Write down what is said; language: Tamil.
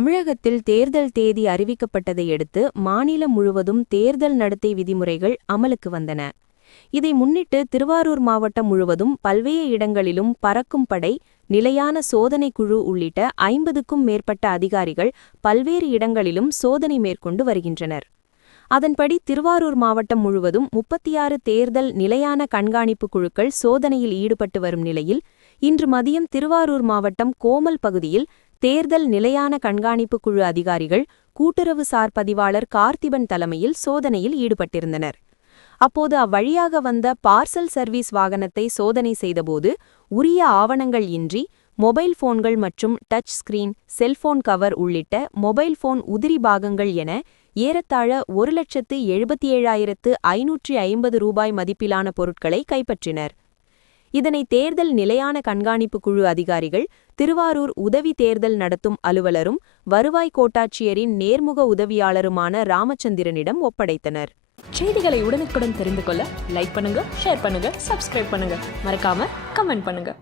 தமிழகத்தில் தேர்தல் தேதி அறிவிக்கப்பட்டதை அடுத்து மாநிலம் முழுவதும் தேர்தல் நடத்தை விதிமுறைகள் அமலுக்கு வந்தன. இதை முன்னிட்டு திருவாரூர் மாவட்டம் முழுவதும் பல்வேறு இடங்களிலும் பறக்கும் படை, நிலையான சோதனை குழு உள்ளிட்ட 50க்கும் மேற்பட்ட அதிகாரிகள் பல்வேறு இடங்களிலும் சோதனை மேற்கொண்டு வருகின்றனர். அதன்படி திருவாரூர் மாவட்டம் முழுவதும் 36 தேர்தல் நிலையான கண்காணிப்பு குழுக்கள் சோதனையில் ஈடுபட்டு வரும் நிலையில், இன்று மதியம் திருவாரூர் மாவட்டம் கோமல் பகுதியில் தேர்தல் நிலையான கண்காணிப்பு குழு அதிகாரிகள் கூட்டுறவு சார் பதிவாளர் கார்த்திபன் தலைமையில் சோதனையில் ஈடுபட்டிருந்தனர். அப்போது அவ்வழியாக வந்த பார்சல் சர்வீஸ் வாகனத்தை சோதனை செய்தபோது உரிய ஆவணங்கள் இன்றி மொபைல் போன்கள் மற்றும் டச் ஸ்கிரீன், செல்போன் கவர் உள்ளிட்ட மொபைல் போன் உதிரி பாகங்கள் என ஏறத்தாழ 1,77,550 ரூபாய் மதிப்பிலான பொருட்களை கைப்பற்றினர். இதனை தேர்தல் நிலையான கண்காணிப்பு குழு அதிகாரிகள் திருவாரூர் உதவி தேர்தல் நடத்தும் அலுவலரும் வருவாய் கோட்டாட்சியரின் நேர்முக உதவியாளருமான ராமச்சந்திரனிடம் ஒப்படைத்தனர். செய்திகளை உடனுக்குடன் தெரிந்து கொள்ள லைக் பண்ணுங்க, ஷேர் பண்ணுங்க, சப்ஸ்கிரைப் பண்ணுங்க, மறக்காம கமெண்ட் பண்ணுங்க.